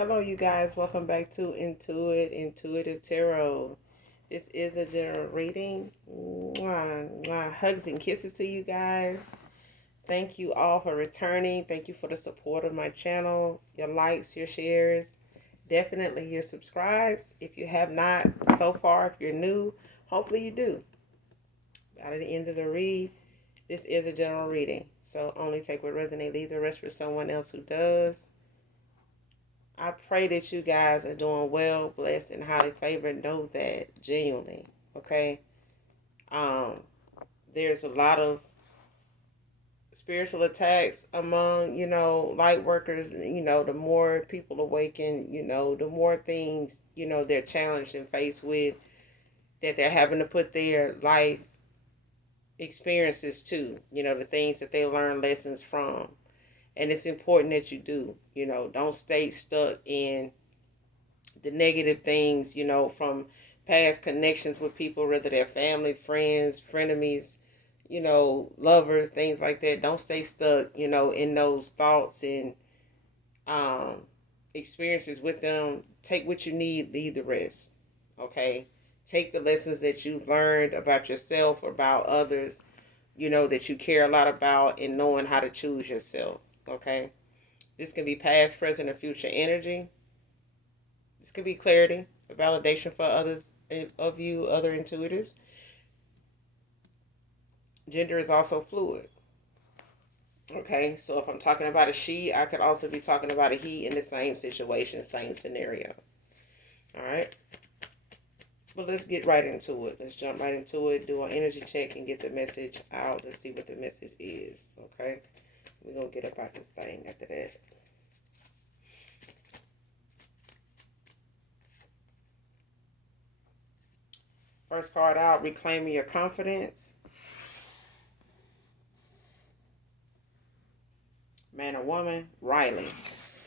Hello, you guys. Welcome back to Intuitive Tarot. This is a general reading. Mwah, mwah. Hugs and kisses to you guys. Thank you all for returning. Thank you for the support of my channel, your likes, your shares, definitely your subscribes. If you have not so far, if you're new, hopefully you do. At the end of the read, this is a general reading, so only take what resonates, leave the rest for someone else who does. I pray that you guys are doing well, blessed, and highly favored. Know that genuinely, okay? Um, there's a lot of spiritual attacks among, light workers. The more people awaken, the more things, they're challenged and faced with that they're having to put their life experiences to, the things that they learn lessons from. And it's important that you do, don't stay stuck in the negative things, from past connections with people, whether they're family, friends, frenemies, lovers, things like that. Don't stay stuck, in those thoughts and um, experiences with them. Take what you need, leave the rest. Okay? Take the lessons that you've learned about yourself, about others, that you care a lot about, and knowing how to choose yourself. Okay? This can be past, present, or future energy. This could be clarity, a validation for others of you, other intuitives. Gender is also fluid. Okay, so if I'm talking about a she, I could also be talking about a he in the same situation, same scenario. All right, but let's get right into it. Let's jump right into it, do an energy check, and get the message out. Let's see what the message is. Okay, we're gonna get up out this thing after that. First card out, reclaiming your confidence. Man or woman, Riley.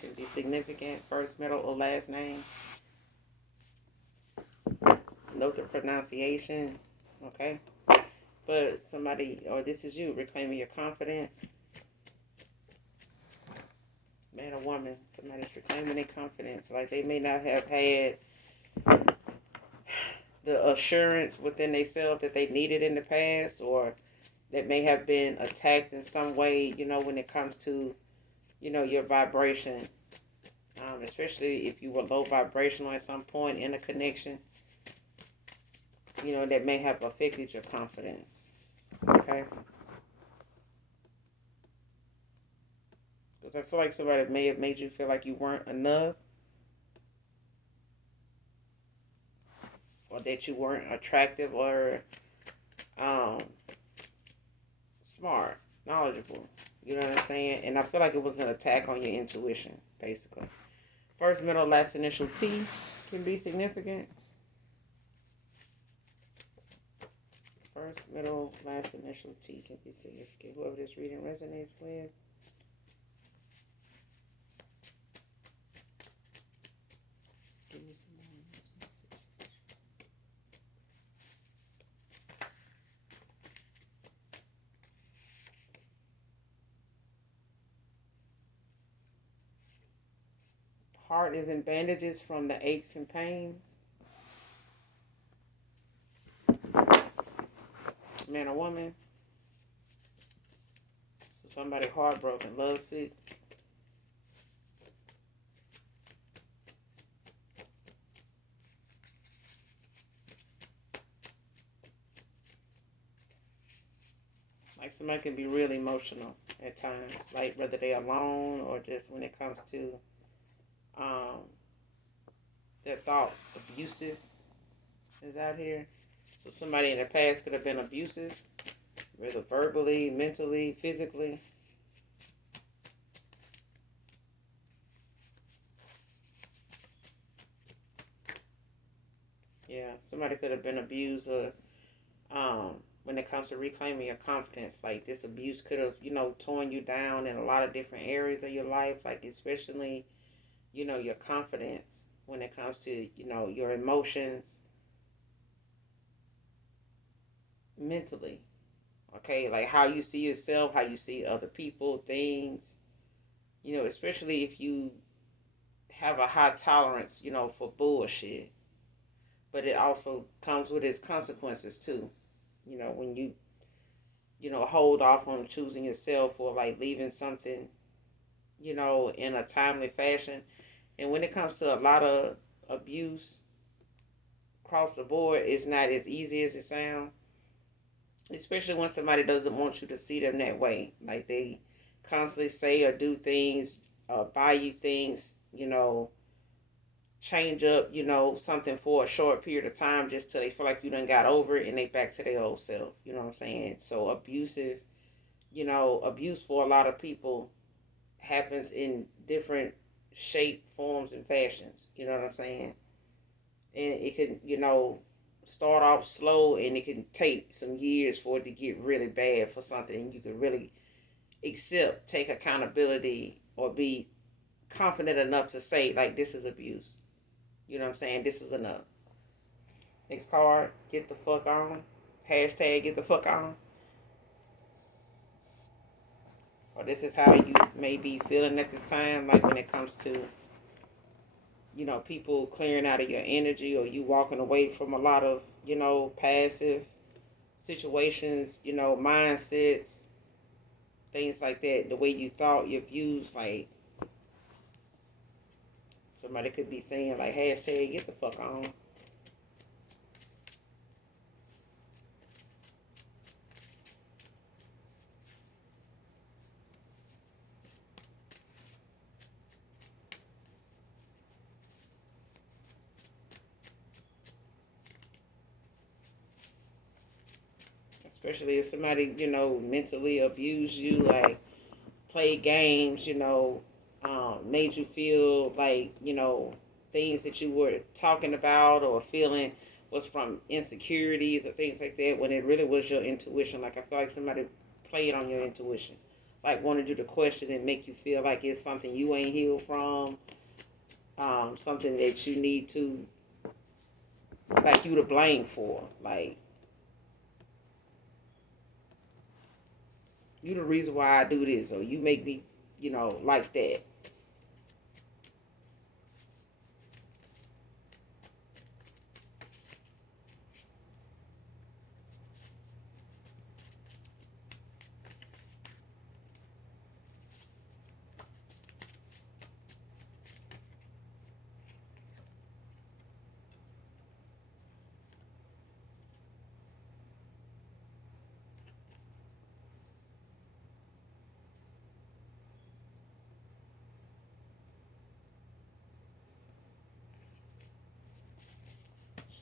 Can be significant. First, middle, or last name. Note the pronunciation. Okay. But somebody, or this is you, reclaiming your confidence. Man or woman, somebody's reclaiming their confidence. Like they may not have had the assurance within themselves that they needed in the past, or that may have been attacked in some way, when it comes to, your vibration. Especially if you were low vibrational at some point in a connection, that may have affected your confidence. Okay? Because I feel like somebody may have made you feel like you weren't enough, or that you weren't attractive, or um, smart, knowledgeable. You know what I'm saying? And I feel like it was an attack on your intuition, basically. First, middle, last initial T can be significant. First, middle, last initial T can be significant. Whoever this reading resonates with. Give me some more on this message. Heart is in bandages from the aches and pains. Man or woman. So somebody heartbroken, lovesick. Like somebody can be really emotional at times, like whether they're alone or just when it comes to um, their thoughts. Abusive is out here. So somebody in the past could have been abusive, whether verbally, mentally, physically. Yeah, somebody could have been abused, or when it comes to reclaiming your confidence, like this abuse could have, torn you down in a lot of different areas of your life, like especially, your confidence when it comes to, your emotions, mentally. Okay, like how you see yourself, how you see other people, things, especially if you have a high tolerance, for bullshit. But it also comes with its consequences too. When you, hold off on choosing yourself or like leaving something, in a timely fashion. And when it comes to a lot of abuse across the board, it's not as easy as it sounds. Especially when somebody doesn't want you to see them that way. Like they constantly say or do things, buy you things, change up, something for a short period of time just till they feel like you done got over it and they back to their old self. You know what I'm saying? So abusive, abuse for a lot of people happens in different shape, forms, and fashions. You know what I'm saying? And it can, start off slow and it can take some years for it to get really bad for something you can really accept, take accountability, or be confident enough to say, like, this is abuse. You know what I'm saying? This is enough. Next card, get the fuck on. Hashtag get the fuck on. Or this is how you may be feeling at this time, like when it comes to, people clearing out of your energy or you walking away from a lot of, passive situations, mindsets, things like that. The way you thought, your views, like somebody could be saying, like, hashtag get the fuck on. Especially if somebody, mentally abused you, like play games, made you feel like, things that you were talking about or feeling was from insecurities or things like that when it really was your intuition. Like I feel like somebody played on your intuition. Like wanted you to question and make you feel like it's something you ain't healed from, something that you need to, like you to blame for. Like, you the reason why I do this, or you make me, like that.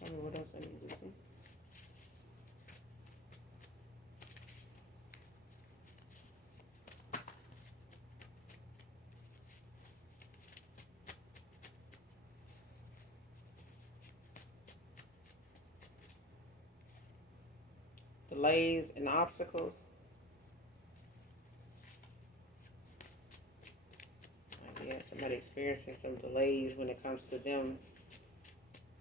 Show me what else I need to see. Delays and obstacles. Yeah, somebody experiencing some delays when it comes to them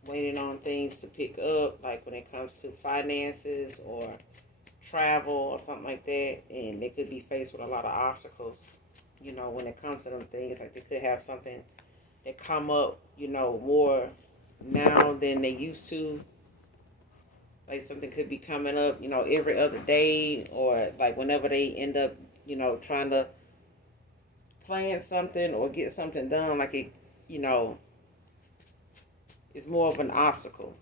waiting on things to pick up, like when it comes to finances or travel or something like that, and they could be faced with a lot of obstacles. When it comes to them things, like they could have something that come up, more now than they used to. Like something could be coming up, every other day, or like whenever they end up, trying to plan something or get something done, like it, you know, is more of an obstacle.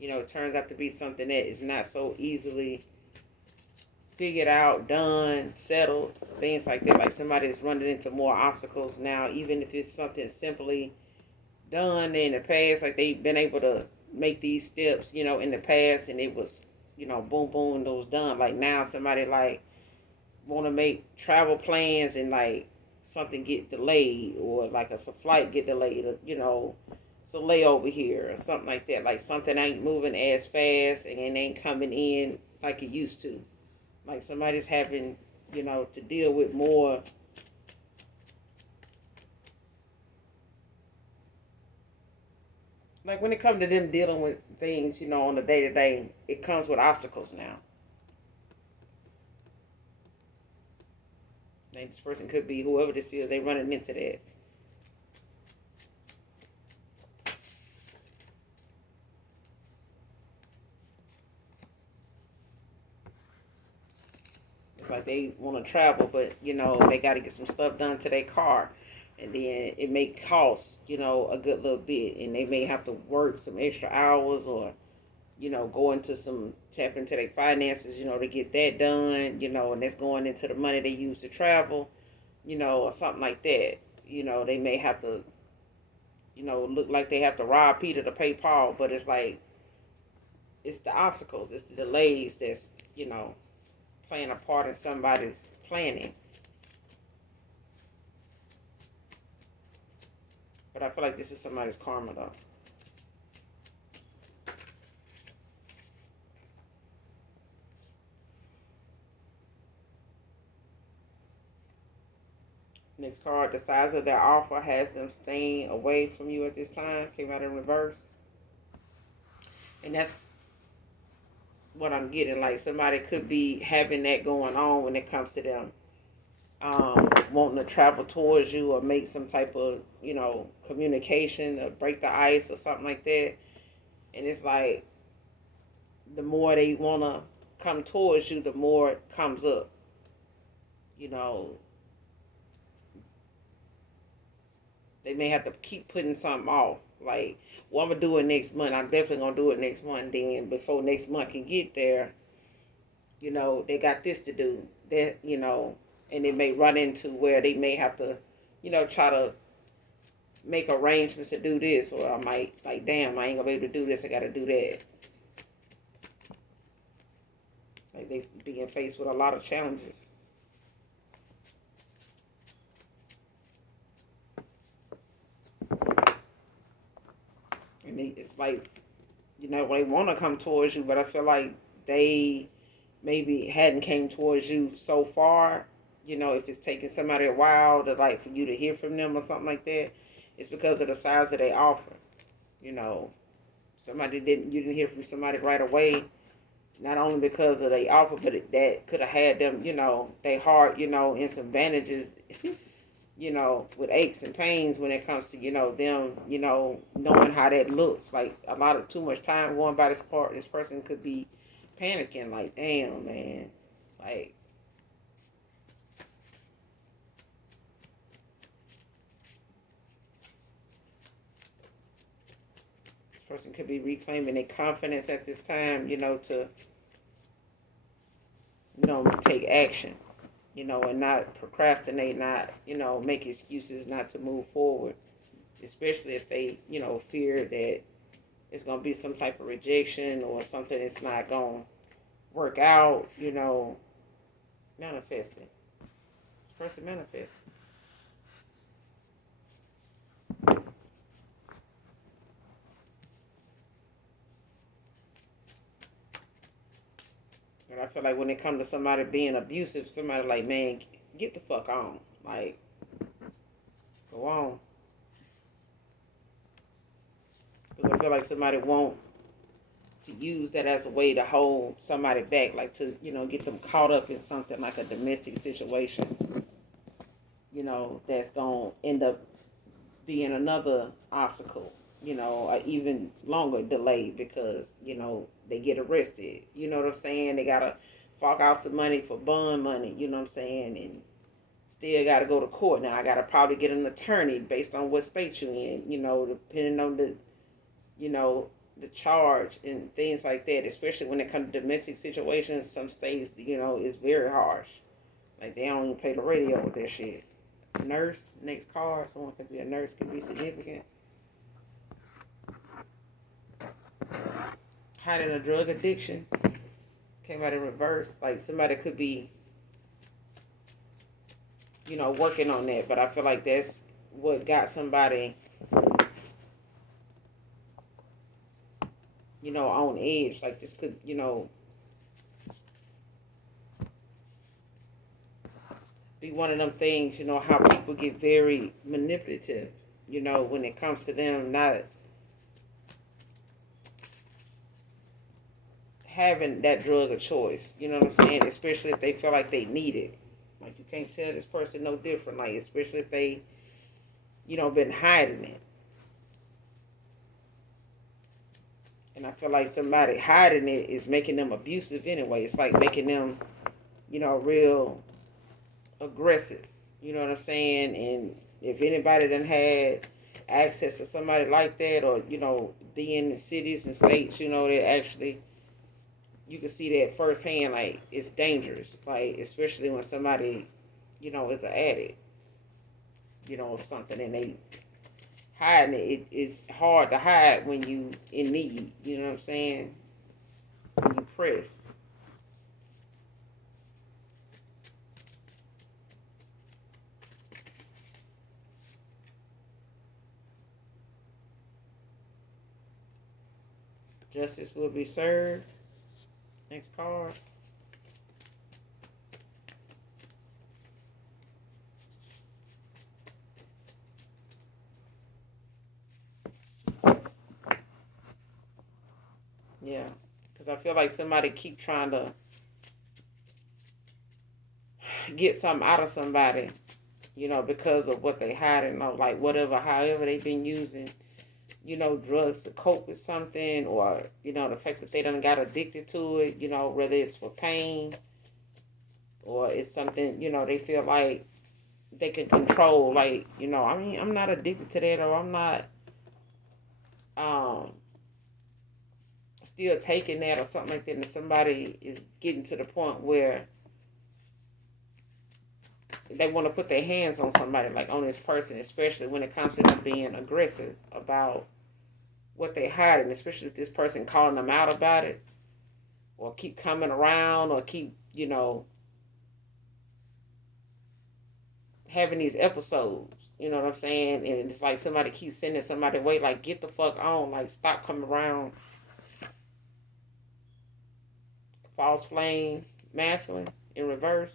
It turns out to be something that is not so easily figured out, done, settled, things like that. Like somebody is running into more obstacles now, even if it's something simply done in the past. Like they've been able to make these steps, in the past, and it was, boom, boom, those done. Like now, somebody like want to make travel plans and like something get delayed or like a flight get delayed, it's a layover here or something like that. Like something ain't moving as fast and it ain't coming in like it used to. Like somebody's having, to deal with more. Like when it comes to them dealing with things, on the day to day, it comes with obstacles now. Like this person could be whoever this is, they running into that. It's like they want to travel, but they got to get some stuff done to their car, and then it may cost a good little bit, and they may have to work some extra hours or go into tap into their finances, to get that done, and that's going into the money they use to travel, or something like that. They may have to, look like they have to rob Peter to pay Paul, but it's like, it's the obstacles, it's the delays that's, playing a part in somebody's planning. But I feel like this is somebody's karma, though. Next card, the size of their offer has them staying away from you at this time. Came out in reverse. And that's what I'm getting. Like, somebody could be having that going on when it comes to them wanting to travel towards you or make some type of, communication or break the ice or something like that. And it's like, the more they want to come towards you, the more it comes up. They may have to keep putting something off. Like, well, I'm going to do it next month. I'm definitely going to do it next month. Then before next month can get there, they got this to do. That, and it may run into where they may have to, try to make arrangements to do this. Or I might, like, damn, I ain't going to be able to do this. I got to do that. Like, they being faced with a lot of challenges. And it's like, they want to come towards you, but I feel like they maybe hadn't came towards you so far. If it's taking somebody a while to, like, for you to hear from them or something like that, it's because of the size of their offer. You didn't hear from somebody right away, not only because of their offer, but that could have had them, their heart, in some bandages, with aches and pains when it comes to, them, knowing how that looks. Like, a lot of too much time going by this person could be panicking, like, damn, man. Like, this person could be reclaiming their confidence at this time, to, take action, and not procrastinate, not, make excuses not to move forward, especially if they, fear that it's going to be some type of rejection or something that's not going to work out, manifesting. This person manifesting. And I feel like when it comes to somebody being abusive, somebody like, man, get the fuck on. Like, go on. Because I feel like somebody want to use that as a way to hold somebody back, like to, get them caught up in something like a domestic situation, that's going to end up being another obstacle, or even longer delay because, they get arrested. You know what I'm saying? They got to fork out some money for bond money, you know what I'm saying? And still got to go to court. Now, I got to probably get an attorney based on what state you're in, depending on the charge and things like that, especially when it comes to domestic situations. Some states, is very harsh. Like, they don't even play the radio with their shit. Nurse, next card, someone could be a nurse, could be significant. Hiding a drug addiction, came out in reverse. Like, somebody could be, working on that, but I feel like that's what got somebody, on edge. Like, this could, be one of them things, how people get very manipulative, when it comes to them not having that drug of choice. You know what I'm saying? Especially if they feel like they need it. Like, you can't tell this person no different. Like, especially if they, been hiding it. And I feel like somebody hiding it is making them abusive anyway. It's like making them, real aggressive. You know what I'm saying? And if anybody done had access to somebody like that, or be in the cities and states, that actually you can see that firsthand. Like, it's dangerous. Like, especially when somebody, is an addict, of something, and they hiding it. It's hard to hide when you in need. You know what I'm saying? When you press. Justice will be served. Next card. Yeah, because I feel like somebody keep trying to get something out of somebody, because of what they hiding, or like whatever, however they've been using, drugs to cope with something, or the fact that they done got addicted to it, whether it's for pain or it's something, they feel like they can control. Like, I mean, I'm not addicted to that, or I'm not um still taking that or something like that, and somebody is getting to the point where they want to put their hands on somebody, like on this person, especially when it comes to them being aggressive about what they hiding, especially if this person calling them out about it, or keep coming around, or keep, having these episodes. You know what I'm saying? And it's like somebody keeps sending somebody away, like, get the fuck on, like, stop coming around. False flame, masculine in reverse.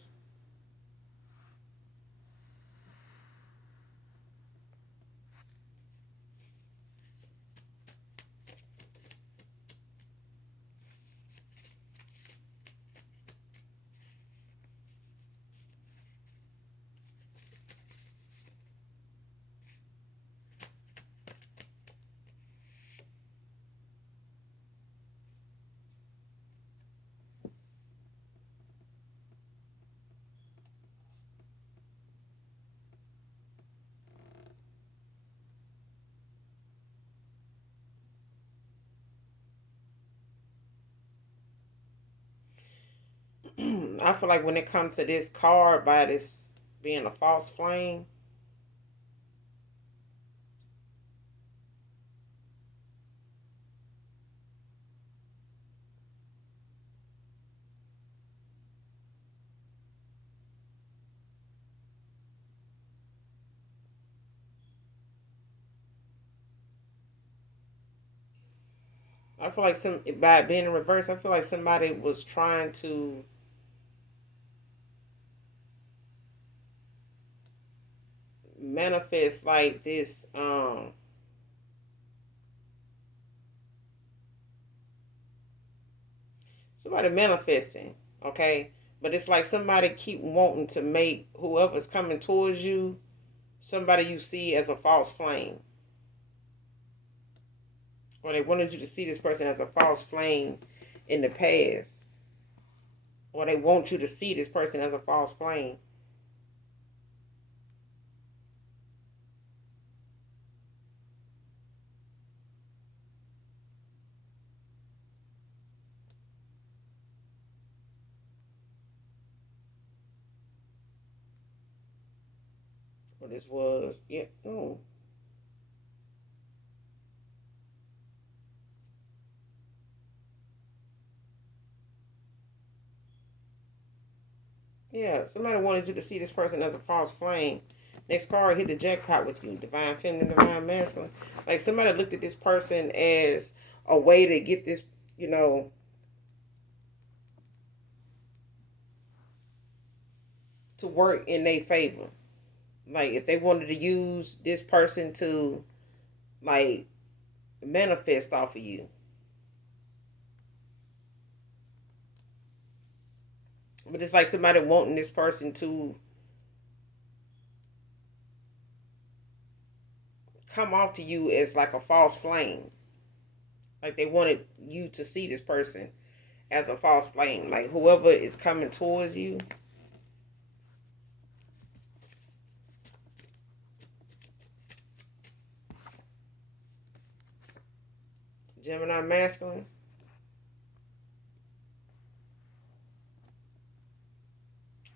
I feel like when it comes to this card, by this being a false flame, I feel like by being in reverse, I feel like somebody was trying to manifest like this, somebody manifesting, okay? But it's like somebody keep wanting to make whoever's coming towards you somebody you see as a false flame. Or they wanted you to see this person as a false flame in the past. Or they want you to see this person as a false flame. What this was, yeah. Yeah, somebody wanted you to see this person as a false flame. Next card hit the jackpot with you. Divine feminine, divine masculine. Like somebody looked at this person as a way to get this, you know, to work in their favor. Like if they wanted to use this person to like manifest off of you. But it's like somebody wanting this person to come off to you as like a false flame. Like they wanted you to see this person as a false flame. Like whoever is coming towards you, Gemini masculine,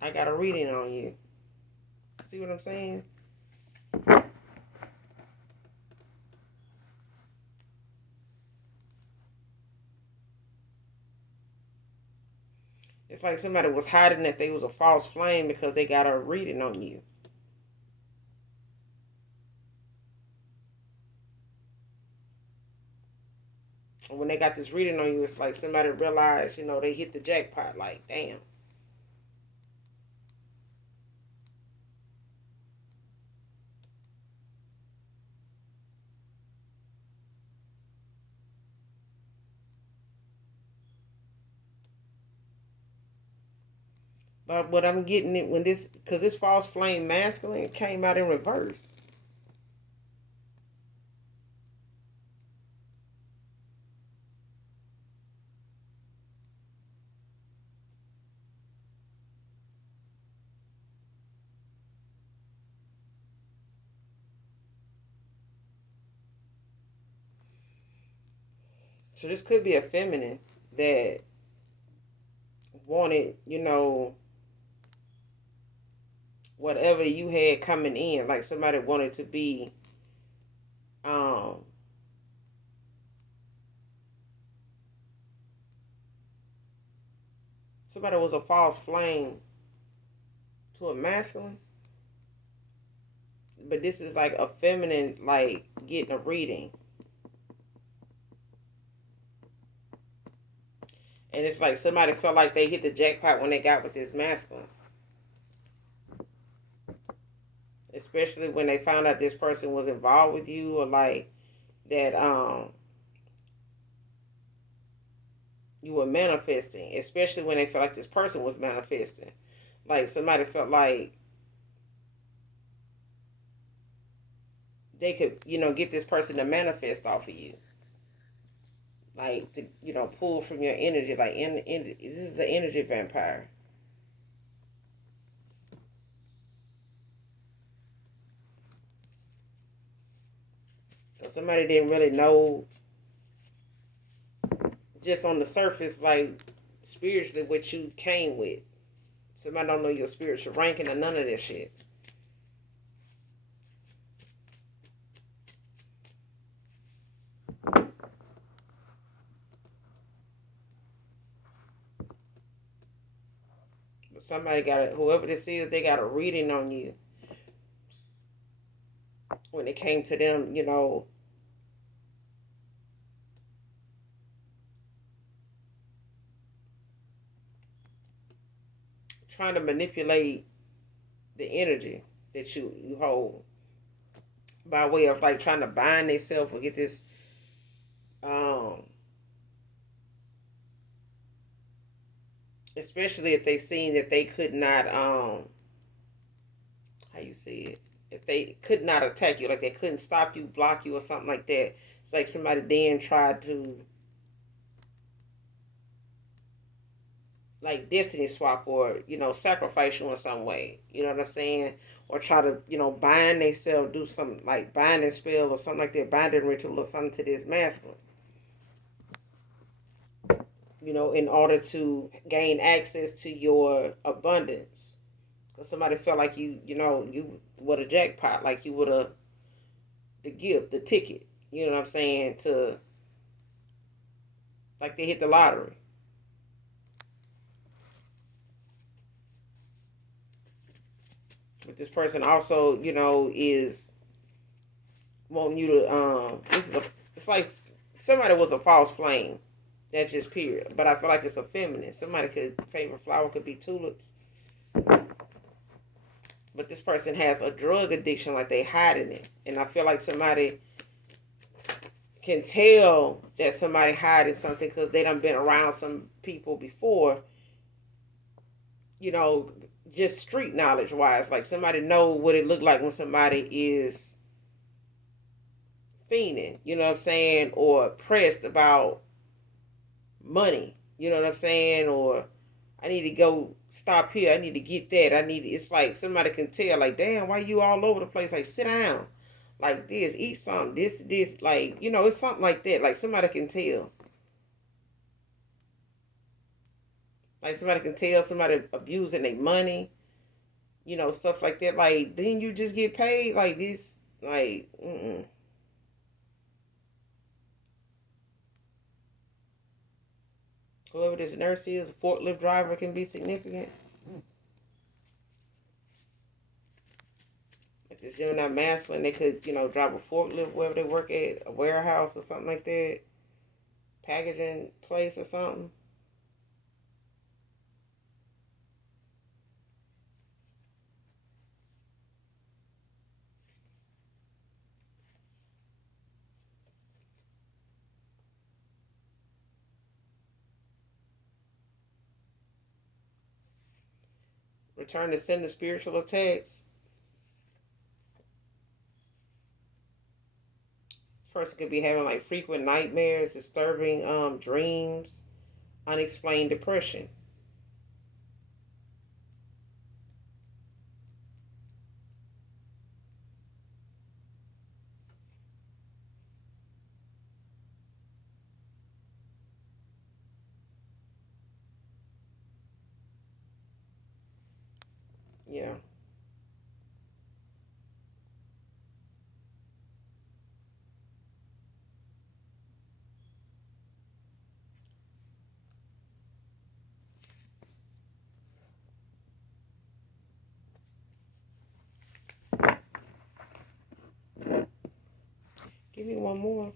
I got a reading on you. See what I'm saying? It's like somebody was hiding that they was a false flame because they got a reading on you. And when they got this reading on you, it's like somebody realized, they hit the jackpot. Like, damn. But what I'm getting it when because this false flame masculine came out in reverse. So this could be a feminine that wanted, whatever you had coming in. Like somebody wanted to be, um, somebody was a false flame to a masculine. But this is like a feminine, like getting a reading. And it's like somebody felt like they hit the jackpot when they got with this masculine. Especially when they found out this person was involved with you, or like that you were manifesting. Especially when they felt like this person was manifesting. Like somebody felt like they could, get this person to manifest off of you. Like to, pull from your energy. Like this is an energy vampire. So somebody didn't really know, just on the surface, like spiritually, what you came with. Somebody don't know your spiritual ranking or none of that shit. But somebody whoever this is, they got a reading on you. When it came to them, trying to manipulate the energy that you hold by way of like trying to bind themselves or get this um especially if they seen that they could not how you see it, if they could not attack you, like they couldn't stop you, block you, or something like that. It's like somebody then tried to like destiny swap, or sacrifice you in some way, you know what I'm saying, or try to bind themselves, do some like binding spell or something like that, binding ritual or something to this masculine, in order to gain access to your abundance. Because somebody felt like you would a jackpot, like you would a the gift, the ticket, you know what I'm saying, to like they hit the lottery. But this person also, is wanting you to it's like somebody was a false flame. That's just period. But I feel like it's a feminine. Somebody could favorite flower could be tulips. But this person has a drug addiction, like they hiding it. And I feel like somebody can tell that somebody hiding something because they done been around some people before, you know, just street knowledge wise. Like somebody know what it look like when somebody is fiending, you know what I'm saying, or pressed about money. You know what I'm saying? Or I need to go stop here. I need to get that. It's like somebody can tell, like, damn, why you all over the place? Like, sit down. Like this, eat something. This, like, it's something like that. Like somebody can tell. Like somebody can tell somebody abusing their money, stuff like that. Like, then you just get paid like this. Like, whoever this nurse is, a forklift driver can be significant. If this gym not masculine, they could, drive a forklift wherever they work at, a warehouse or something like that, packaging place or something. Return to send the spiritual attacks. Person could be having like frequent nightmares, disturbing dreams, unexplained depression. Yeah. Give me one more.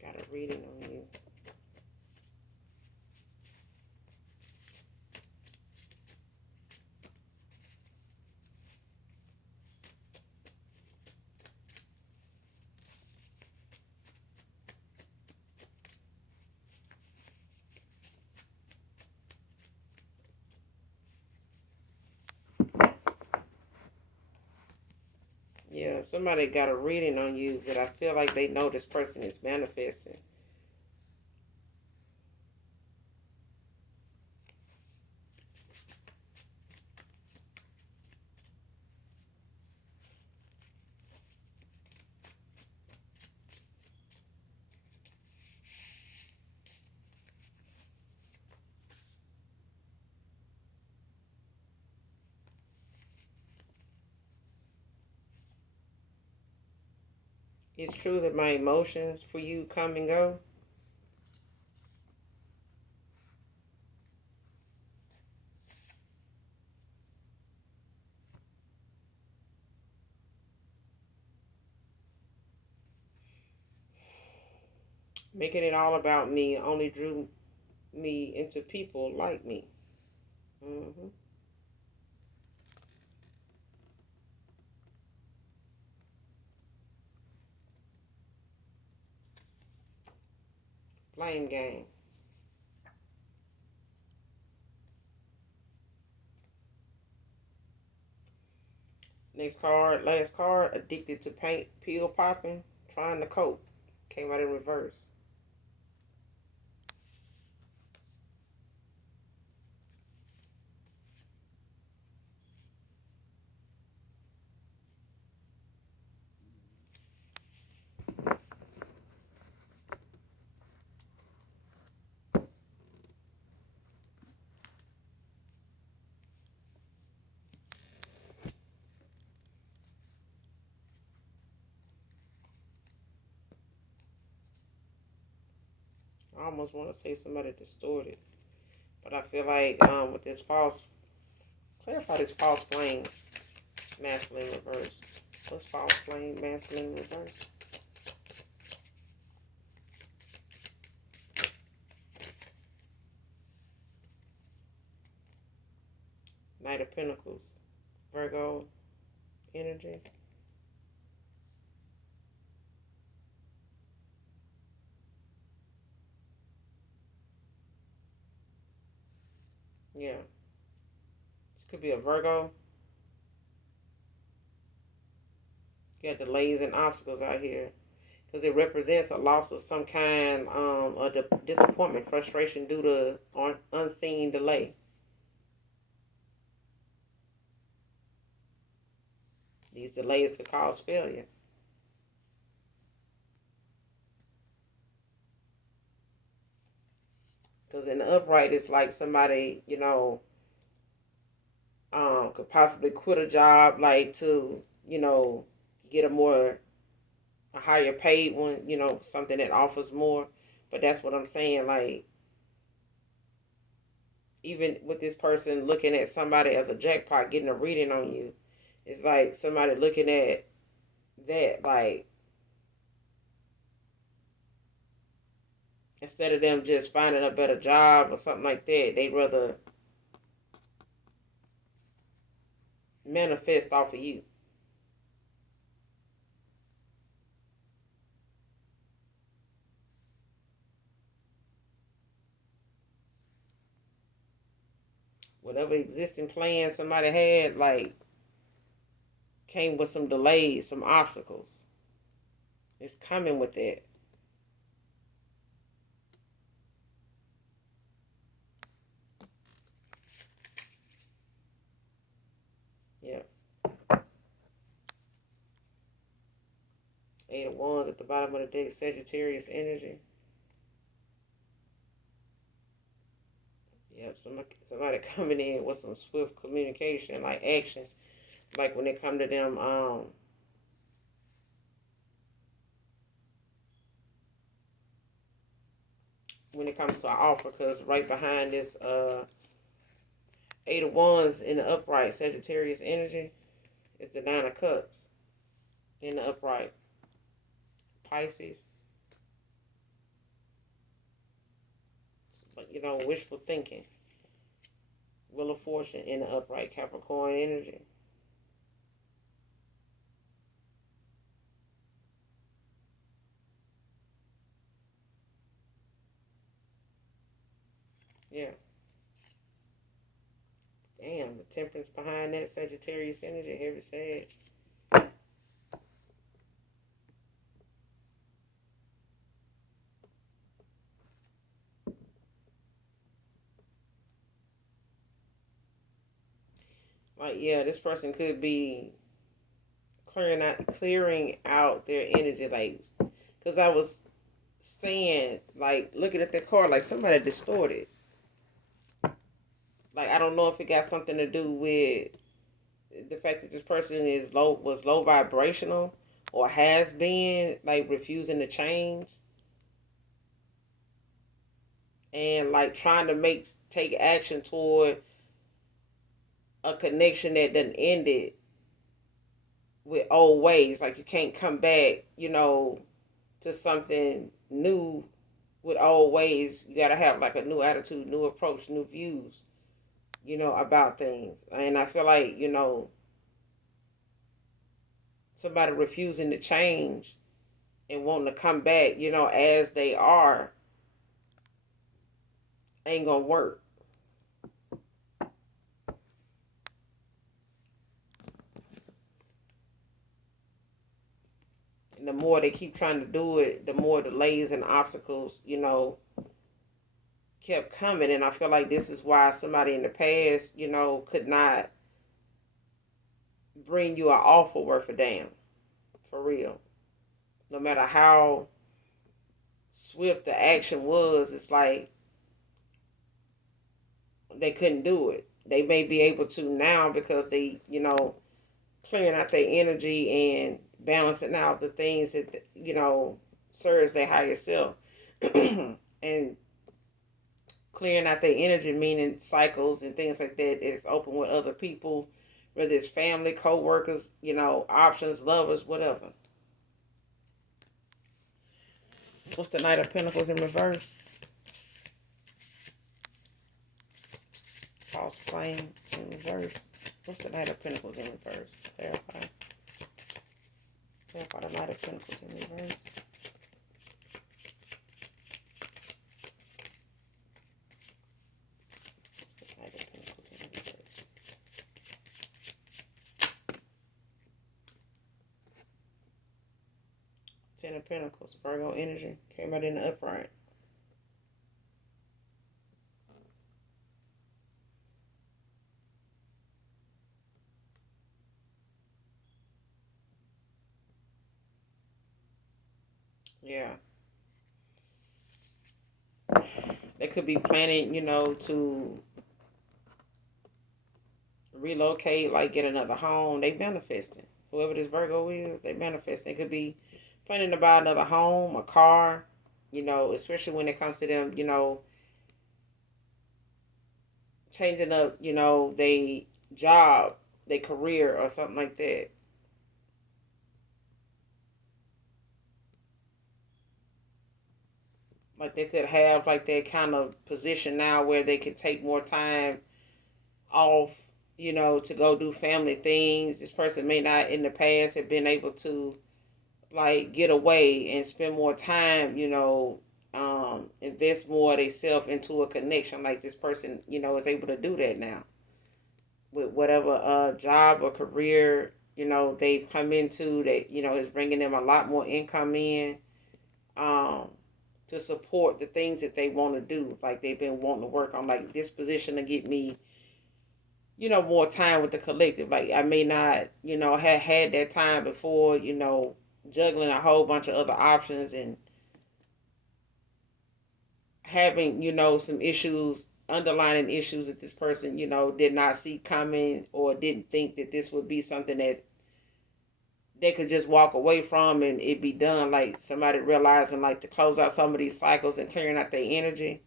Got a reading on you. Yeah, somebody got a reading on you that I feel like they know this person is manifesting. It's true that my emotions for you come and go. Making it all about me only drew me into people like me. Hmm. Blame game. Next card, last card. Addicted to paint, pill popping, trying to cope. Came out in reverse. I almost want to say somebody distorted, but I feel like with this false, clarify this false flame, masculine reverse. What's false flame, masculine reverse? Knight of Pentacles, Virgo energy. Yeah, this could be a Virgo. got delays and obstacles out here. Because it represents a loss of some kind of disappointment, frustration due to unseen delay. These delays could cause failure. Because in the upright, it's like somebody, could possibly quit a job, like to, get a higher paid one, something that offers more. But that's what I'm saying. Like, even with this person looking at somebody as a jackpot, getting a reading on you, it's like somebody looking at that, like, instead of them just finding a better job or something like that, they'd rather manifest off of you. Whatever existing plan somebody had, like, came with some delays, some obstacles. It's coming with that. Yeah. 8 of Wands at the bottom of the deck, Sagittarius energy. Yep, somebody coming in with some swift communication, like action. Like when it come to them, when it comes to an offer, because right behind this 8 of Wands in the upright, Sagittarius energy, is the 9 of Cups in the upright, Pisces. But wishful thinking. Wheel of Fortune in the upright, Capricorn energy. Yeah. Damn, the Temperance behind that, Sagittarius energy, heavy Sag. Like, yeah, this person could be clearing out their energy, like, because I was saying, like, looking at that card, like somebody distorted. Like, I don't know if it got something to do with the fact that this person was low vibrational, or has been, like, refusing to change, and like trying to take action toward a connection that done ended with old ways. Like, you can't come back, to something new with old ways. You gotta have like a new attitude, new approach, new views, about things. And I feel like, somebody refusing to change and wanting to come back, as they are, ain't gonna work. And the more they keep trying to do it, the more delays and obstacles, kept coming. And I feel like this is why somebody in the past, could not bring you an offer worth a damn. For real. No matter how swift the action was, it's like they couldn't do it. They may be able to now because they, clearing out their energy and balancing out the things that, serves their higher self. And clearing out their energy, meaning cycles and things like that, is open with other people, whether it's family, co-workers, options, lovers, whatever. What's the Knight of Pentacles in reverse? False flame in reverse. What's the Knight of Pentacles in reverse? Clarify. Clarify the Knight of Pentacles in reverse. What's the Knight of Pentacles in reverse? Ten of Pentacles, Virgo energy came out in the upright. Yeah. They could be planning, to relocate, like get another home. They manifesting. Whoever this Virgo is, they manifesting. They could be planning to buy another home, a car, especially when it comes to them, changing up, they job, their career or something like that. Like they could have like that kind of position now where they could take more time off, to go do family things. This person may not in the past have been able to like get away and spend more time, invest more of themselves into a connection. Like this person, is able to do that now with whatever job or career, they've come into that, is bringing them a lot more income in. Um, to support the things that they want to do. Like they've been wanting to work on like this position to get me, more time with the collective. Like I may not, have had that time before, juggling a whole bunch of other options and having, some issues, underlying issues that this person, did not see coming or didn't think that this would be something that they could just walk away from and it be done. Like somebody realizing like to close out some of these cycles and clearing out their energy,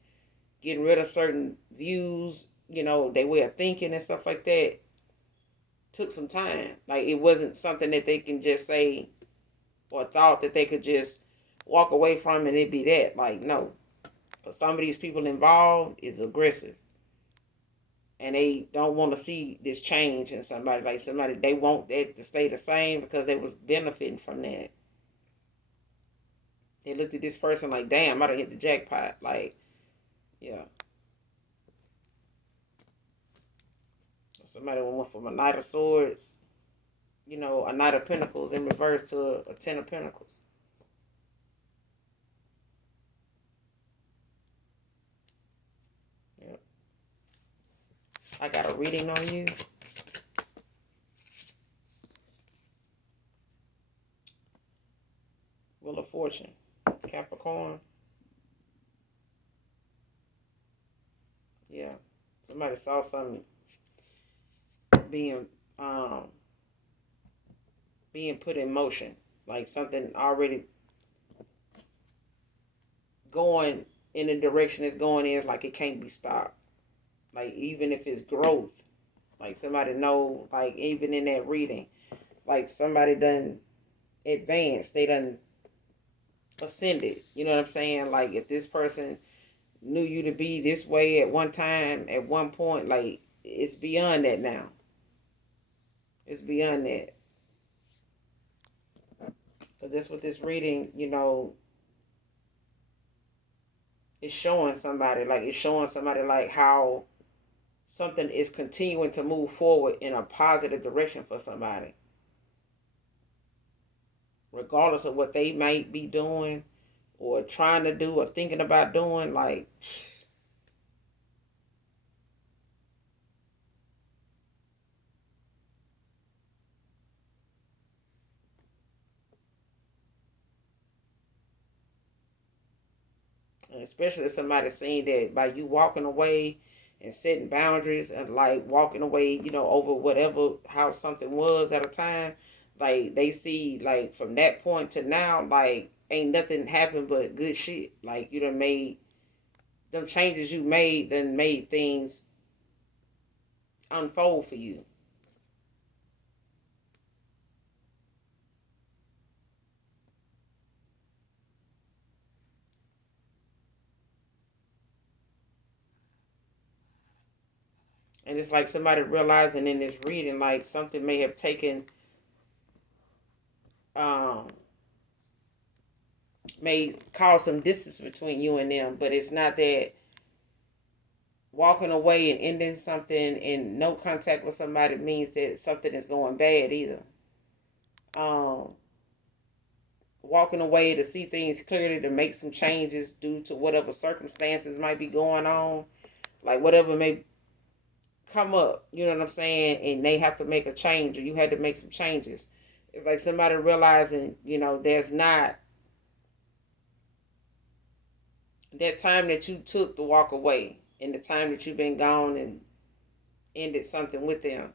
getting rid of certain views, their way of thinking and stuff like that took some time. Like it wasn't something that they can just say or thought that they could just walk away from and it be that. Like no, for some of these people involved is aggressive and they don't want to see this change in somebody. Like somebody they want that to stay the same because they was benefiting from that. They looked at this person like, damn, I done hit the jackpot. Like, yeah. Somebody went from a Knight of Swords, a Knight of Pentacles in reverse to a Ten of Pentacles. Yep. I got a reading on you. Wheel of Fortune, Capricorn. Yeah. Somebody saw something being um being put in motion, like something already going in the direction it's going in, like it can't be stopped. Like even if it's growth, like somebody know, like even in that reading, like somebody done advanced, they done ascended. You know what I'm saying? Like if this person knew you to be this way at one time, at one point, like it's beyond that now. It's beyond that. Because that's what this reading, is showing somebody. Like it's showing somebody like how something is continuing to move forward in a positive direction for somebody. Regardless of what they might be doing or trying to do or thinking about doing, like and especially if somebody's saying that by you walking away and setting boundaries and like walking away, over whatever how something was at a time, like they see like from that point to now, like ain't nothing happened but good shit. Like you done made them changes you made, then made things unfold for you. And it's like somebody realizing in this reading, like something may have taken, um, may cause some distance between you and them, but it's not that walking away and ending something and no contact with somebody means that something is going bad either. Um, walking away to see things clearly, to make some changes due to whatever circumstances might be going on, like whatever may come up, you know what I'm saying, and they have to make a change, or you had to make some changes. It's like somebody realizing, there's not that time that you took to walk away, and the time that you've been gone and ended something with them.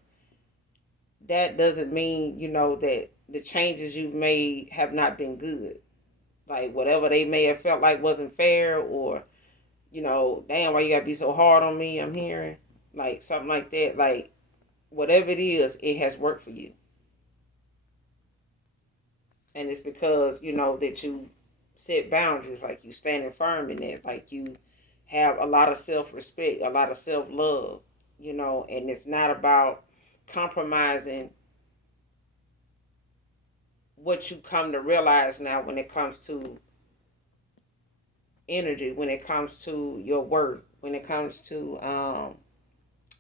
That doesn't mean, that the changes you've made have not been good. Like whatever they may have felt like wasn't fair, or, damn, why you gotta be so hard on me? I'm hearing like something like that. Like whatever it is, it has worked for you. And it's because, that you set boundaries, like you standing firm in it, like you have a lot of self-respect, a lot of self-love, and it's not about compromising what you come to realize now when it comes to energy, when it comes to your worth, when it comes to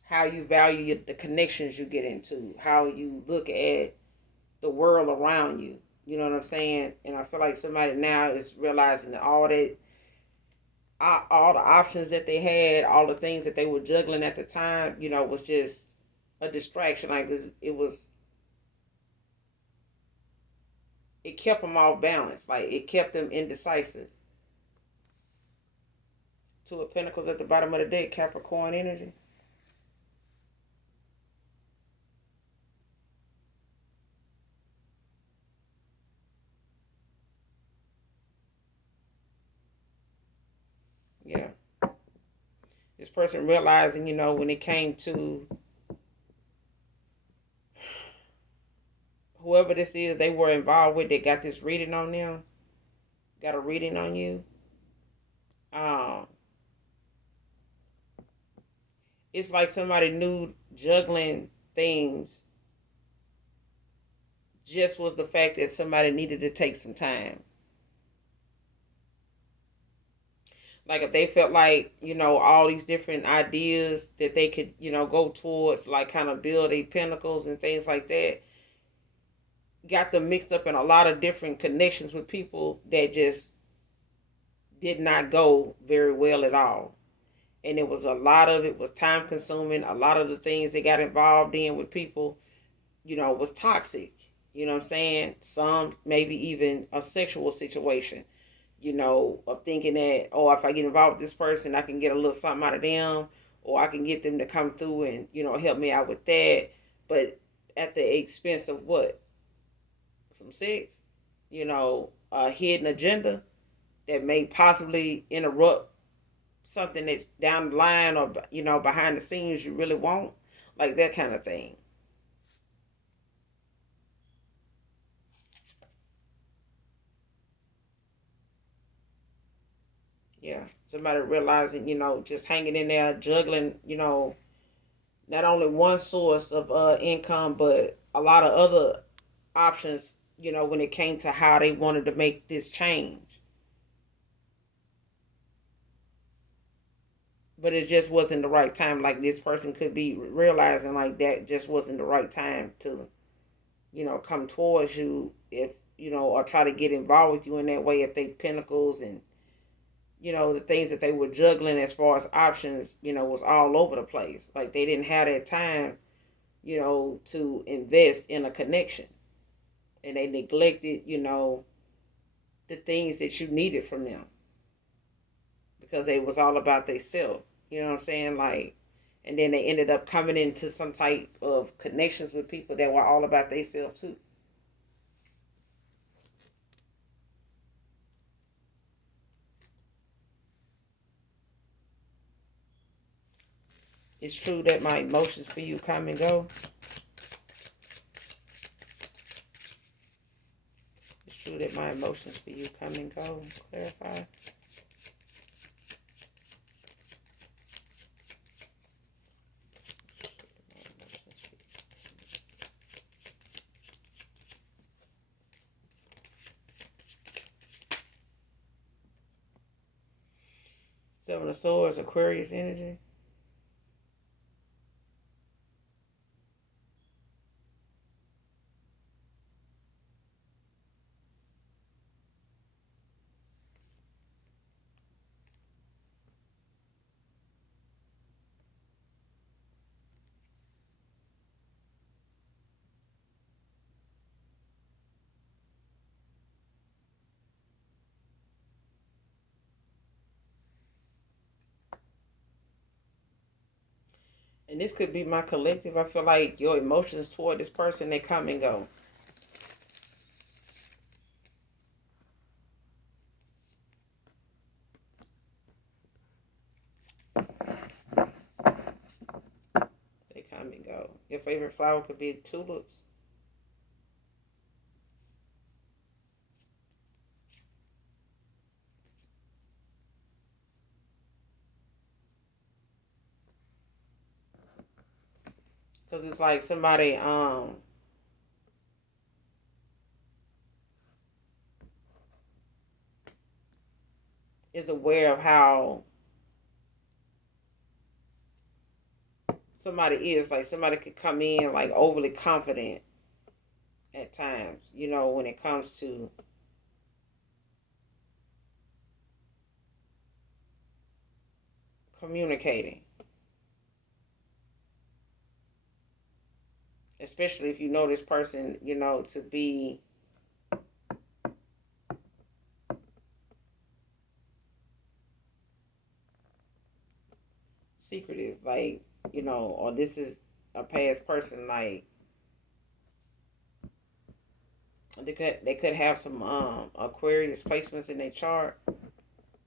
how you value the connections you get into, how you look at the world around you. You know what I'm saying? And I feel like somebody now is realizing that all the options that they had, all the things that they were juggling at the time, was just a distraction. Like it kept them off balance. Like it kept them indecisive. Two of Pentacles at the bottom of the deck, Capricorn energy. Yeah. This person realizing, when it came to whoever this is they were involved with, they got this reading on them, got a reading on you. Um, it's like somebody knew juggling things just was the fact that somebody needed to take some time. Like if they felt like, all these different ideas that they could, go towards, like kind of build a pinnacles and things like that, got them mixed up in a lot of different connections with people that just did not go very well at all. And it was a lot of it was time consuming. A lot of the things they got involved in with people, was toxic. You know what I'm saying? Some maybe even a sexual situation, of thinking that, oh, if I get involved with this person, I can get a little something out of them, or I can get them to come through and, help me out with that. But at the expense of what? Some sex, a hidden agenda that may possibly interrupt something that's down the line, or, behind the scenes you really want, like that kind of thing. Yeah, somebody realizing, just hanging in there, juggling, not only one source of income, but a lot of other options, when it came to how they wanted to make this change. But it just wasn't the right time. Like this person could be realizing like that just wasn't the right time to, come towards you, if, or try to get involved with you in that way, if they pinnacles and, the things that they were juggling as far as options, was all over the place. Like they didn't have that time, to invest in a connection. And they neglected, the things that you needed from them, because they was all about themselves. You know what I'm saying? Like, and then they ended up coming into some type of connections with people that were all about themselves too. It's true that my emotions for you come and go. It's true that my emotions for you come and go. Clarify. Seven of Swords, Aquarius energy. And this could be my collective. I feel like your emotions toward this person, they come and go. They come and go. Your favorite flower could be tulips. Because it's like somebody is aware of how somebody is. Like somebody could come in like overly confident at times, when it comes to communicating. Especially if you know this person, to be secretive, like, or this is a past person, like they could have some Aquarius placements in their chart,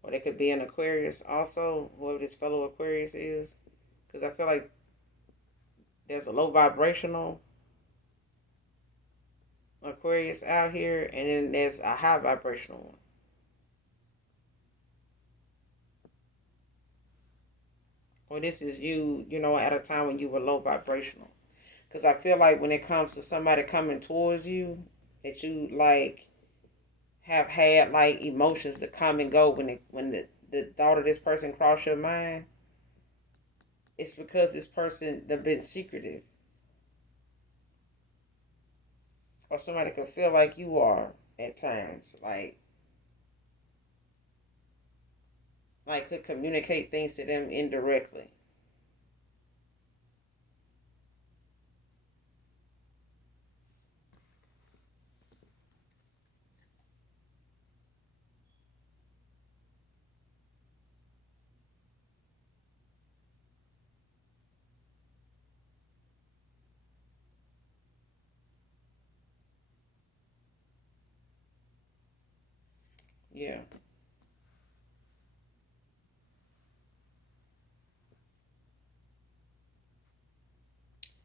or they could be an Aquarius also, whoever this fellow Aquarius is, because I feel like there's a low vibrational Aquarius out here, and then there's a high vibrational one. Or this is you, at a time when you were low vibrational. Because I feel like when it comes to somebody coming towards you, that you like have had like emotions that come and go when the thought of this person cross your mind. It's because this person they've been secretive, or somebody could feel like you are at times, like could communicate things to them indirectly. Yeah,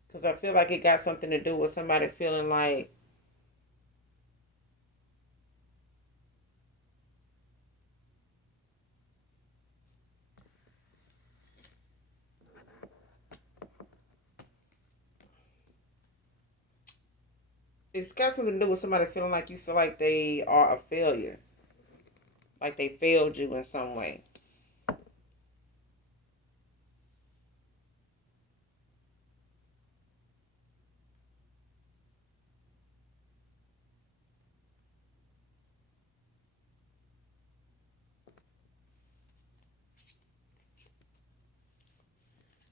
because I feel like it got something to do with somebody feeling like it's got something to do with somebody feeling like you feel like they are a failure, like they failed you in some way.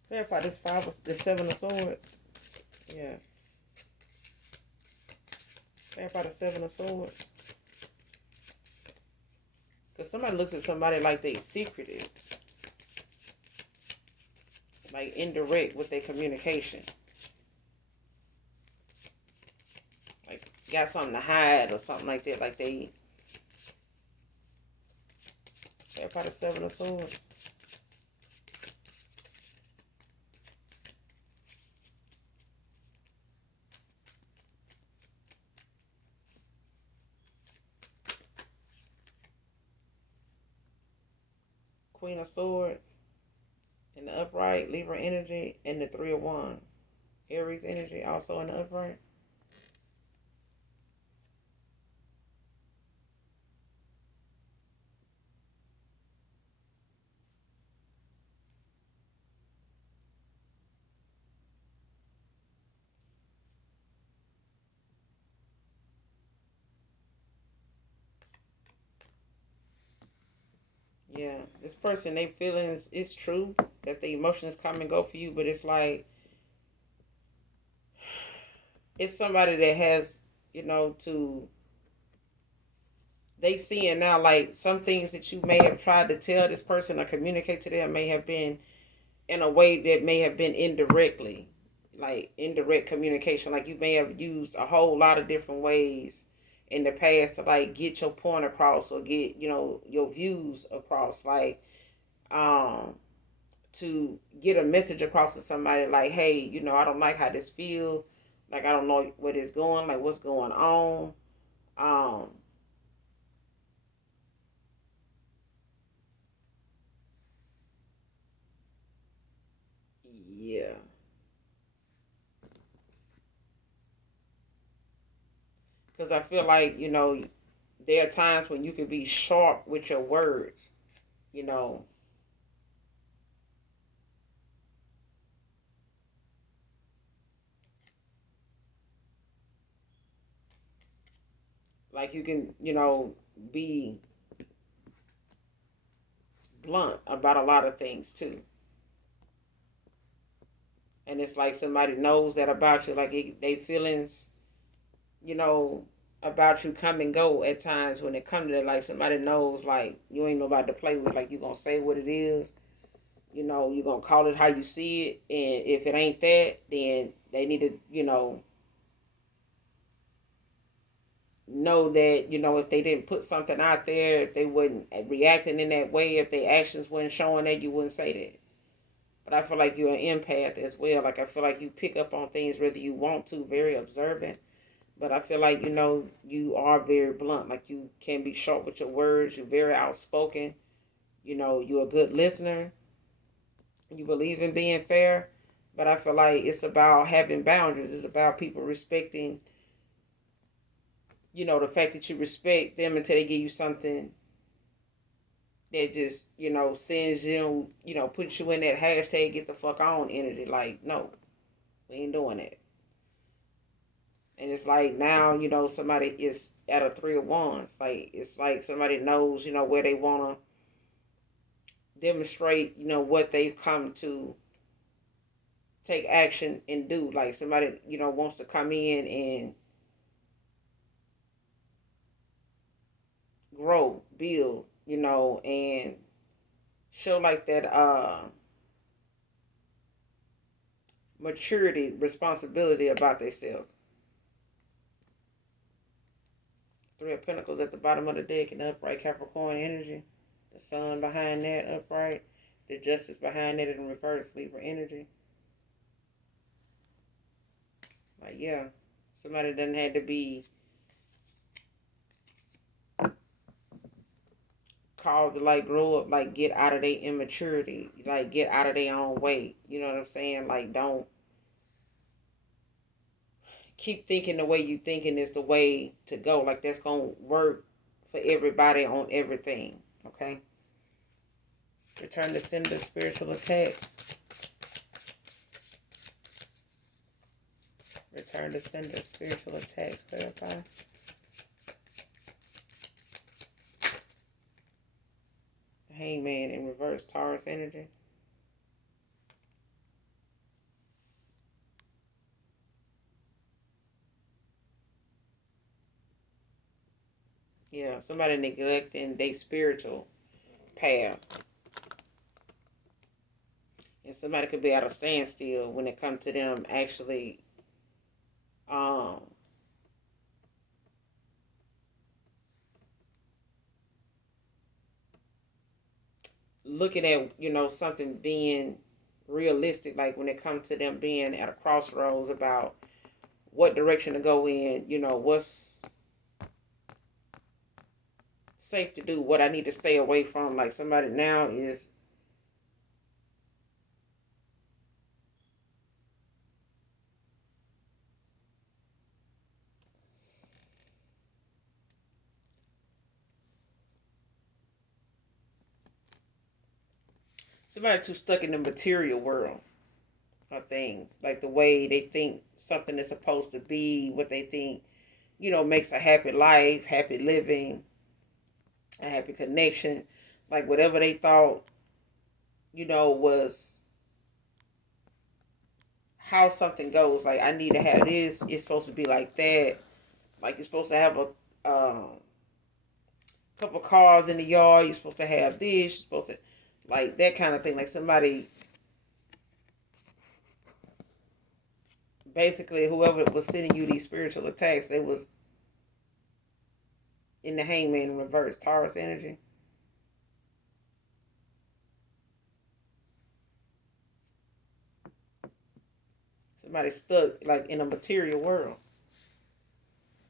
Clarify this five was the seven of swords. Yeah. Clarify the seven of swords. Because somebody looks at somebody like they secretive, like indirect with their communication. Like got something to hide or something like that. Like they clarify the seven of swords. Queen of swords in the upright, Libra energy, and the three of wands. Aries energy also in the upright. Yeah, this person, they feelings, it's true that the emotions come and go for you, but it's like it's somebody that has, to they seeing now like some things that you may have tried to tell this person or communicate to them may have been in a way that may have been indirectly, like indirect communication. Like you may have used a whole lot of different ways in the past to like get your point across or get, your views across. Like, um, to get a message across to somebody like, hey, I don't like how this feels. Like, I don't know what is going, like what's going on. Um, yeah, because I feel like, there are times when you can be sharp with your words. You know, like you can, be blunt about a lot of things too. And it's like somebody knows that about you, like they feelings, you know, about you come and go at times when it comes to that. Like somebody knows, like you ain't nobody to play with. Like you gonna say what it is. You gonna call it how you see it. And if it ain't that, then they need to, know that, if they didn't put something out there, if they wasn't reacting in that way, if their actions weren't showing that, you wouldn't say that. But I feel like you're an empath as well. Like I feel like you pick up on things whether you want to, very observant. But I feel like, you are very blunt. Like you can be sharp with your words. You're very outspoken. You're a good listener. You believe in being fair. But I feel like it's about having boundaries. It's about people respecting, the fact that you respect them until they give you something that just, sends you, puts you in that hashtag get the fuck on energy. Like, no, we ain't doing that. And it's like now, somebody is at a 3 of 1s. Like it's like somebody knows, where they wanna demonstrate, what they've come to take action and do. Like somebody, wants to come in and grow, build, and show like that maturity, responsibility about themselves. 3 of Pentacles at the bottom of the deck in upright Capricorn energy. The sun behind that upright. The justice behind it in reverse Libra energy. Like, yeah, somebody doesn't have to be called to like grow up, like get out of their immaturity, like get out of their own way. You know what I'm saying? Like, don't keep thinking the way you thinking is the way to go. Like that's gonna work for everybody on everything. Okay. Return to sender spiritual attacks. Return to sender spiritual attacks. Clarify. Hangman in reverse Taurus energy. Yeah, somebody neglecting their spiritual path. And somebody could be at a standstill when it comes to them actually um looking at, something being realistic, like when it comes to them being at a crossroads about what direction to go in, what's safe to do, what I need to stay away from. Like somebody now is somebody too stuck in the material world of things, like the way they think something is supposed to be, what they think, makes a happy life, happy living, a happy connection. Like whatever they thought, was how something goes. Like I need to have this. It's supposed to be like that. Like you're supposed to have a couple cars in the yard. You're supposed to have this. You're supposed to like that kind of thing. Like somebody basically whoever was sending you these spiritual attacks, they was in the hangman in reverse, Taurus energy. Somebody stuck like in a material world.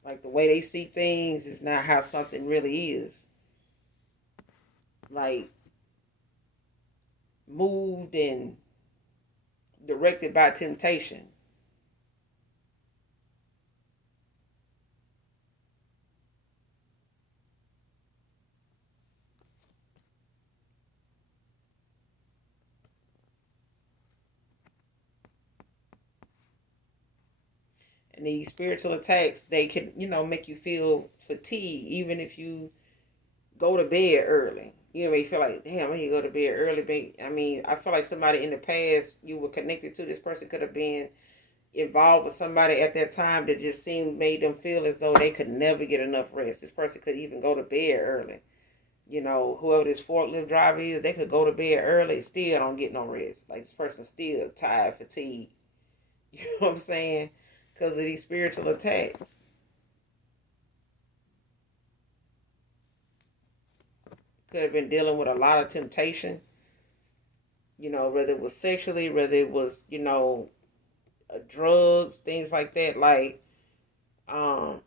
Like the way they see things is not how something really is. Like moved and directed by temptation. And these spiritual attacks, they can, make you feel fatigued, even if you go to bed early. You feel like, damn, I need to go to bed early. But I feel like somebody in the past you were connected to, this person could have been involved with somebody at that time that just made them feel as though they could never get enough rest. This person could even go to bed early. Whoever this forklift driver is, they could go to bed early, still don't get no rest. Like this person still tired, fatigued. You know what I'm saying? Because of these spiritual attacks. Could have been dealing with a lot of temptation. Whether it was sexually, whether it was, drugs, things like that. Um,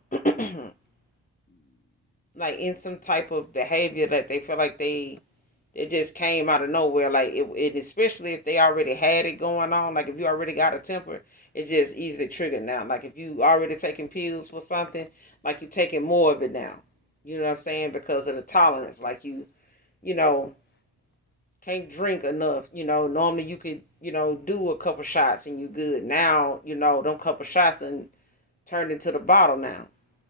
like in some type of behavior that they feel like it just came out of nowhere. Like it especially if they already had it going on. Like if you already got a temper, it's just easily triggered now. Like if you already taking pills for something, like you taking more of it now. You know what I'm saying? Because of the tolerance. Like you know, can't drink enough. Normally you could, do a couple shots and you good. Now, them couple shots then turned into the bottle now.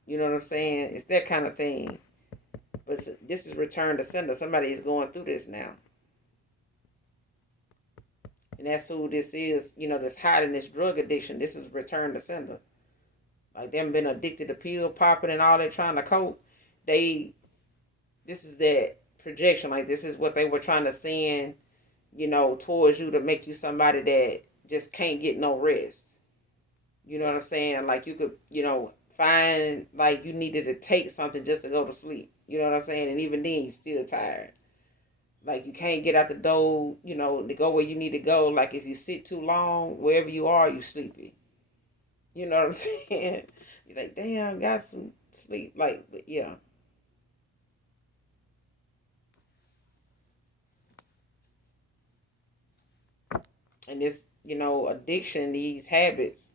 You know what I'm saying? It's that kind of thing. But this is return to sender. Somebody is going through this now. And that's who this is, that's hiding this drug addiction. This is return to sender. Like them been addicted to pill popping and all that trying to cope. This is that projection. Like this is what they were trying to send, towards you to make you somebody that just can't get no rest. You know what I'm saying? Like you could, find like you needed to take something just to go to sleep. You know what I'm saying? And even then, you still tired. Like you can't get out the door, to go where you need to go. Like if you sit too long, wherever you are, you sleepy. You know what I'm saying? You're like, damn, got some sleep. Like, but yeah. And this, addiction, these habits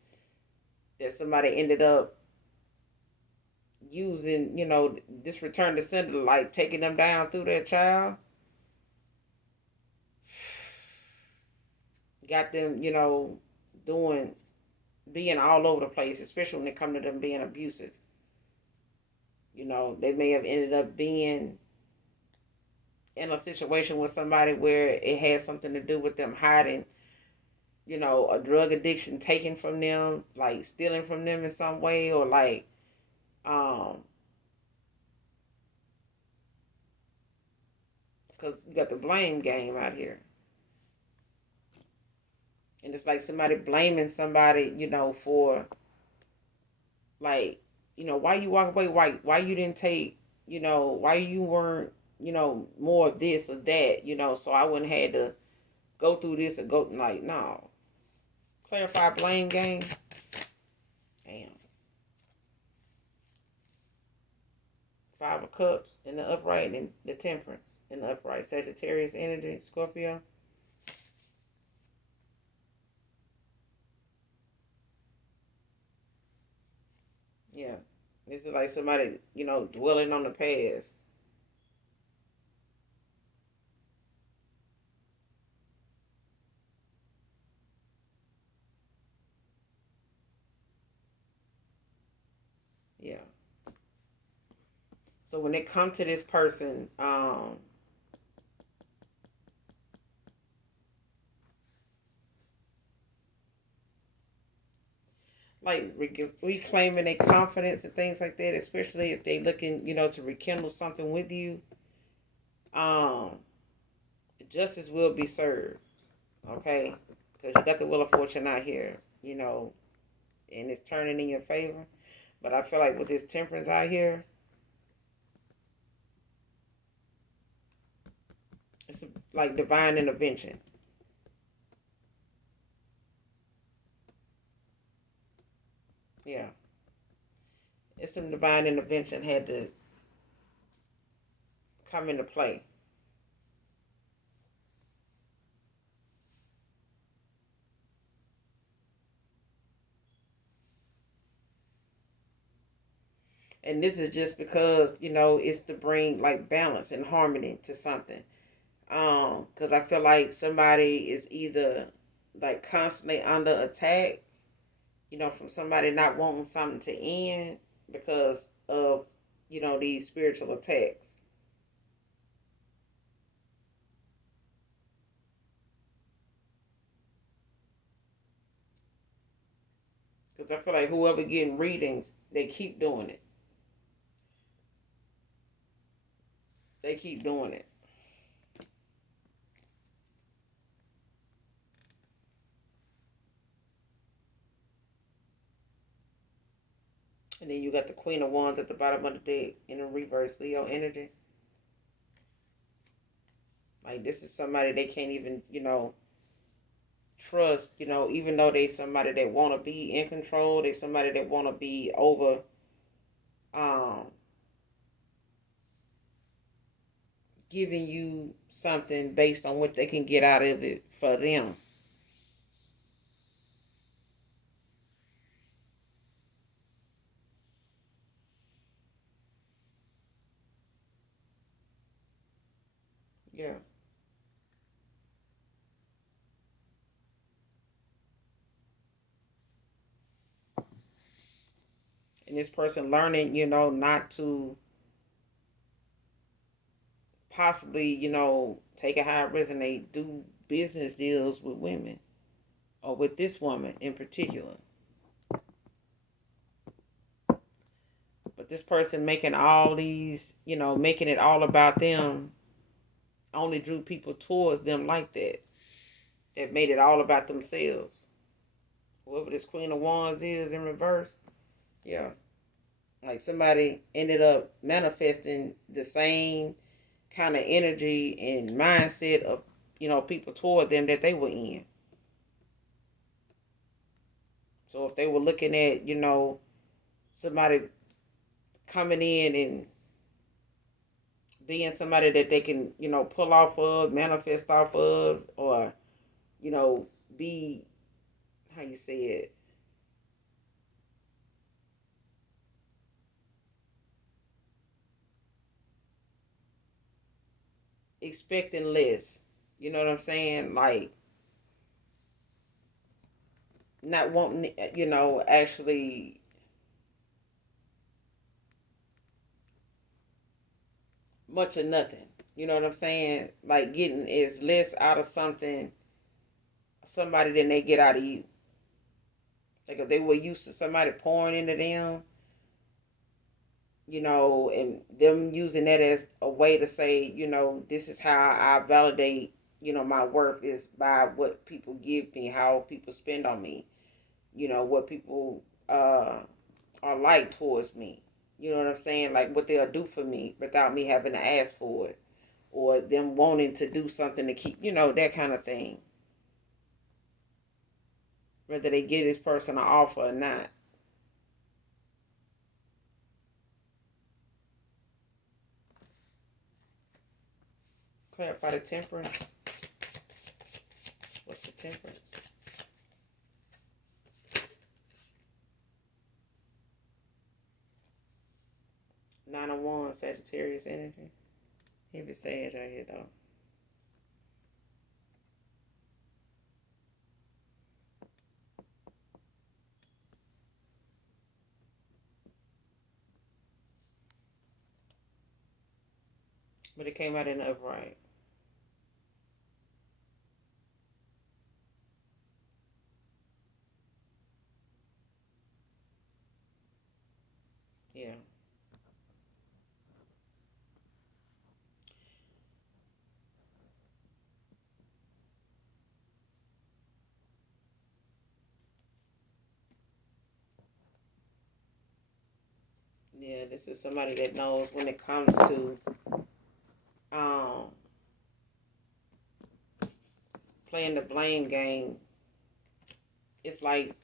that somebody ended up using, this return to sender, like taking them down through their child, got them, doing, being all over the place, especially when it comes to them being abusive. They may have ended up being in a situation with somebody where it had something to do with them hiding, a drug addiction taken from them, like stealing from them in some way, or like, because you got the blame game out here. And it's like somebody blaming somebody, for like, why you walk away? Why you didn't take, why you weren't, more of this or that, so I wouldn't have to go through this or go like no. Clarify blame game. Damn. Five of Cups in the upright and the Temperance in the upright. Sagittarius energy, Scorpio. Yeah. This is like somebody, dwelling on the past. Yeah. So when it come to this person, like reclaiming their confidence and things like that, especially if they looking, to rekindle something with you, um, justice will be served. Okay, because you got the Wheel of Fortune out here. and it's turning in your favor. But I feel like with this temperance out here, it's like divine intervention. Yeah, it's some divine intervention had to come into play. And this is just because, it's to bring like balance and harmony to something. Because I feel like somebody is either like constantly under attack, from somebody not wanting something to end because of, these spiritual attacks. Because I feel like whoever getting readings, they keep doing it. They keep doing it. And then you got the Queen of Wands at the bottom of the deck in a reverse Leo energy. Like this is somebody they can't even, trust, even though they somebody that want to be in control, they somebody that want to be over, um, giving you something based on what they can get out of it for them. Yeah. And this person learning, not to possibly, take a high risk and they do business deals with women or with this woman in particular. But this person making all these, making it all about them only drew people towards them like that. That made it all about themselves. Whoever this Queen of Wands is in reverse, yeah. Like somebody ended up manifesting the same kind of energy and mindset of, people toward them that they were in. So if they were looking at, somebody coming in and being somebody that they can, pull off of, manifest off of, or, be, how you say it, expecting less. You know what I'm saying? Like not wanting, actually much of nothing. You know what I'm saying? Like getting is less out of somebody than they get out of you. Like if they were used to somebody pouring into them, and them using that as a way to say, this is how I validate, my worth is by what people give me, how people spend on me, what people are like towards me. You know what I'm saying? Like what they'll do for me without me having to ask for it, or them wanting to do something to keep, that kind of thing. Whether they get this person an offer or not. Clarify the temperance. What's the temperance? Nine of Wands, Sagittarius energy. He be Sag right here though. But it came out in the upright. Yeah. Yeah, this is somebody that knows when it comes to um, playing the blame game. It's like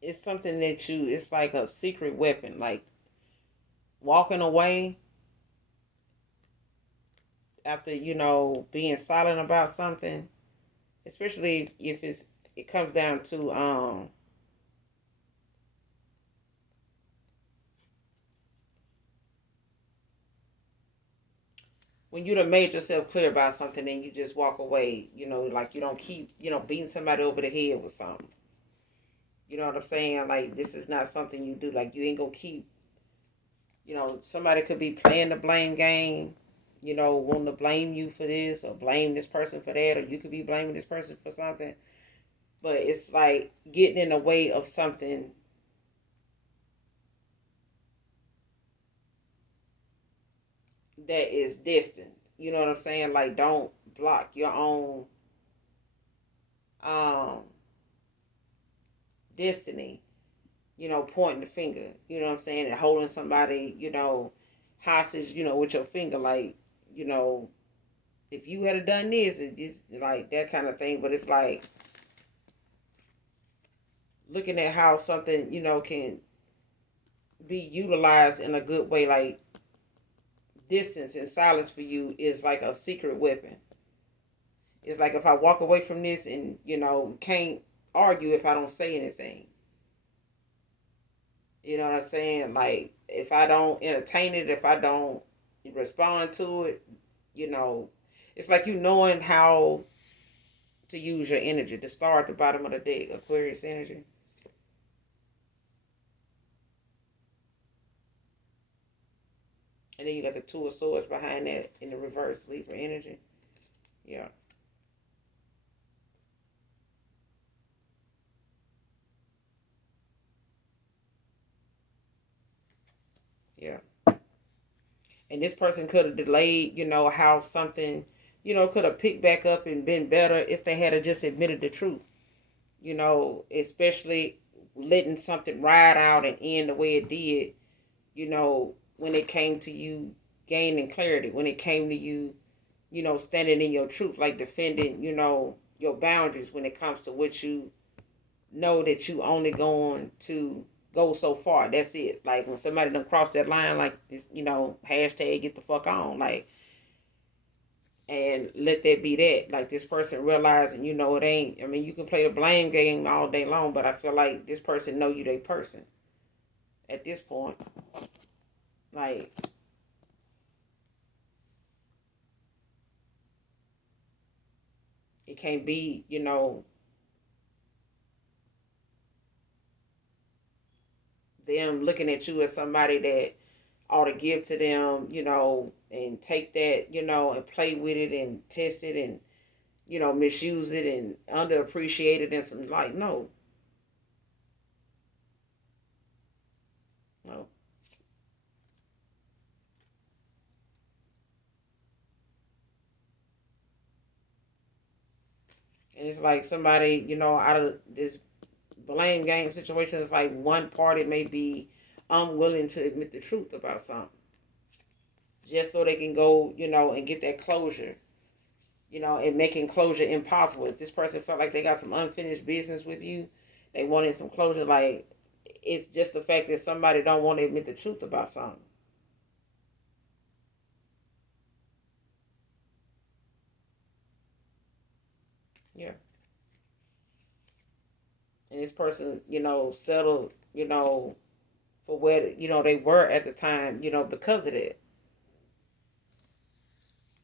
it's something that you. It's like a secret weapon. Like walking away after being silent about something, especially if it comes down to when you done made yourself clear about something and you just walk away, like you don't keep, beating somebody over the head with something. You know what I'm saying? Like this is not something you do. Like you ain't gonna keep, somebody could be playing the blame game, wanting to blame you for this or blame this person for that, or you could be blaming this person for something. But it's like getting in the way of something that is distant. You know what I'm saying? Like don't block your own um destiny, pointing the finger, you know what I'm saying, and holding somebody, hostage, with your finger, like, you know, if you had done this, it's just like that kind of thing. But it's like looking at how something, can be utilized in a good way, like distance and silence for you is like a secret weapon. It's like if I walk away from this and, can't argue if I don't say anything. You know what I'm saying? Like if I don't entertain it, if I don't respond to it, you know, it's like you knowing how to use your energy. The star at the bottom of the deck, Aquarius energy. And then you got the two of swords behind that in the reverse, Libra energy. Yeah. Yeah. And this person could have delayed, how something, could have picked back up and been better if they had just admitted the truth. Especially letting something ride out and end the way it did, when it came to you gaining clarity, when it came to you, standing in your truth, like defending, your boundaries when it comes to what you know that you only going to go so far. That's it. Like when somebody done cross that line, like this, hashtag get the fuck on, like, and let that be that. Like this person realizing, it ain't. I mean, you can play the blame game all day long, but I feel like this person know you, they person. At this point, like it can't be, them looking at you as somebody that ought to give to them, and take that, and play with it and test it and, misuse it and underappreciate it and some like no, no. And it's like somebody, out of this blame game situation, it's like one party may be unwilling to admit the truth about something. Just so they can go, and get that closure, and making closure impossible. If this person felt like they got some unfinished business with you, they wanted some closure, like it's just the fact that somebody don't want to admit the truth about something. Yeah. And this person, settled, for where, they were at the time, because of that.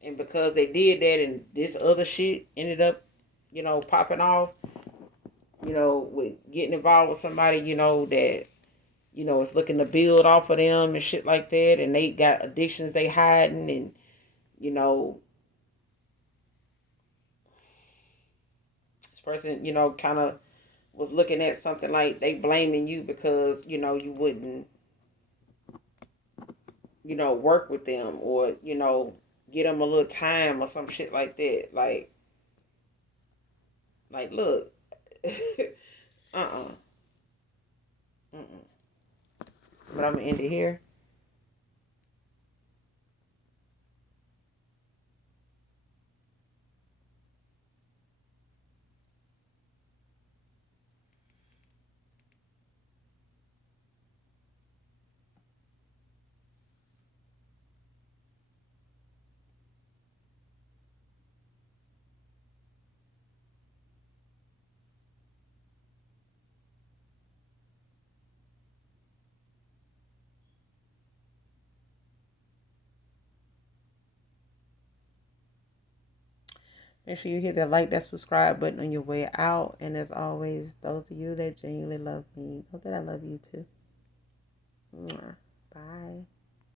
And because they did that and this other shit ended up, popping off, with getting involved with somebody, that, is looking to build off of them and shit like that. And they got addictions they hiding and, you know, this person, kind of was looking at something like they blaming you because, you wouldn't work with them, or get them a little time or some shit like that. Like, look, uh-uh, mm-mm. But I'm gonna end it here. Make sure you hit that like, that subscribe button on your way out. And as always, those of you that genuinely love me, know that I love you too. Bye.